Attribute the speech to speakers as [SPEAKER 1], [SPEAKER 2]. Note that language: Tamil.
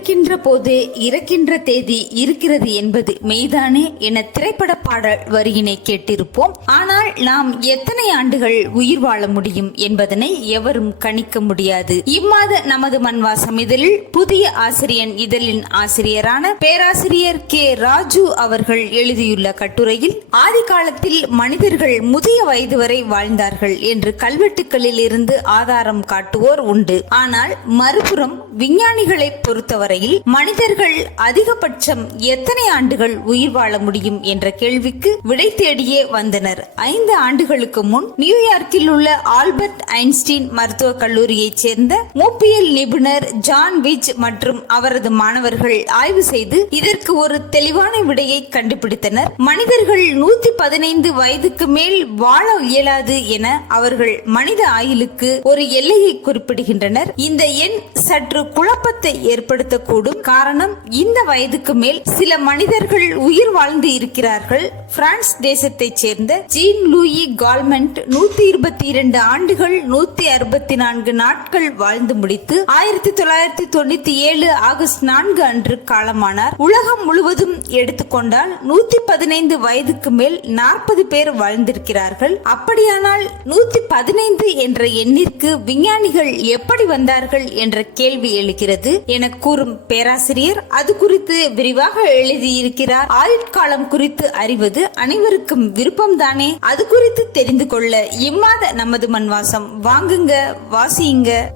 [SPEAKER 1] பிறக்கின்ற போது இறக்கின்ற தேதி இருக்கிறது என்பது மெய்தானே என திரைப்பட பாடல் வரியினை கேட்டிருப்போம். ஆனால் நாம் எத்தனை ஆண்டுகள் உயிர் வாழ முடியும் என்பதனை எவரும் கணிக்க முடியாது. இம்மாத நமது மண்வாசம் இதழில் புதிய ஆசிரியன் இதழின் ஆசிரியரான பேராசிரியர் கே. ராஜு அவர்கள் எழுதியுள்ள கட்டுரையில் ஆதி காலத்தில் மனிதர்கள் முதிய வயது வரை வாழ்ந்தார்கள் என்று கல்வெட்டுக்களில் இருந்து ஆதாரம் காட்டுவோர் உண்டு. ஆனால் மறுபுறம் விஞ்ஞானிகளை வரையில் மனிதர்கள் அதிகபட்சம் எத்தனை ஆண்டுகள் உயிர் வாழ முடியும் என்ற கேள்விக்கு விடை தேடியே வந்தனர். ஐந்து ஆண்டுகளுக்கு முன் நியூயார்க்கில் உள்ள ஆல்பர்ட் ஐன்ஸ்டீன் மருத்துவக் கல்லூரியைச் சேர்ந்த மூப்பியல் நிபுணர் ஜான் விச் மற்றும் அவரது மாணவர்கள் ஆய்வு செய்து இதற்கு ஒரு தெளிவான விடையை கண்டுபிடித்தனர். மனிதர்கள் நூத்தி பதினைந்து வயதுக்கு மேல் வாழ இயலாது என அவர்கள் மனித ஆயுளுக்கு ஒரு எல்லையை குறிப்பிடுகின்றனர். இந்த எண் சற்று குழப்பத்தை ஏற்படுத்த ஏற்படுத்தக்கூடும் காரணம் இந்த வயதுக்கு மேல் சில மனிதர்கள் உயிர் வாழ்ந்து இருக்கிறார்கள். பிரான்ஸ் தேசத்தைச் சேர்ந்த ஜீன் லூயி கால்மெண்ட் நூத்தி இருபத்தி இரண்டு ஆண்டுகள் நூத்தி அறுபத்தி நான்கு நாட்கள் வாழ்ந்து முடித்து ஆயிரத்தி தொள்ளாயிரத்தி தொண்ணூத்தி ஏழு ஆகஸ்ட் நான்கு அன்று காலமானார். உலகம் முழுவதும் எடுத்துக்கொண்டால் நூத்தி பதினைந்து வயதுக்கு மேல் நாற்பது பேர் வாழ்ந்திருக்கிறார்கள். அப்படியானால் நூத்தி பதினைந்து என்ற எண்ணிற்கு விஞ்ஞானிகள் எப்படி வந்தார்கள் என்ற கேள்வி எழுகிறது என கூறும் பேராசிரியர் அது குறித்து விரிவாக எழுதியிருக்கிறார். ஆயுட்காலம் குறித்து அறிவது அனைவருக்கும் விருப்பம்தானே? அது குறித்து தெரிந்து கொள்ள இம்மாத நமது மண்வாசம். வாங்குங்க வாசியுங்க.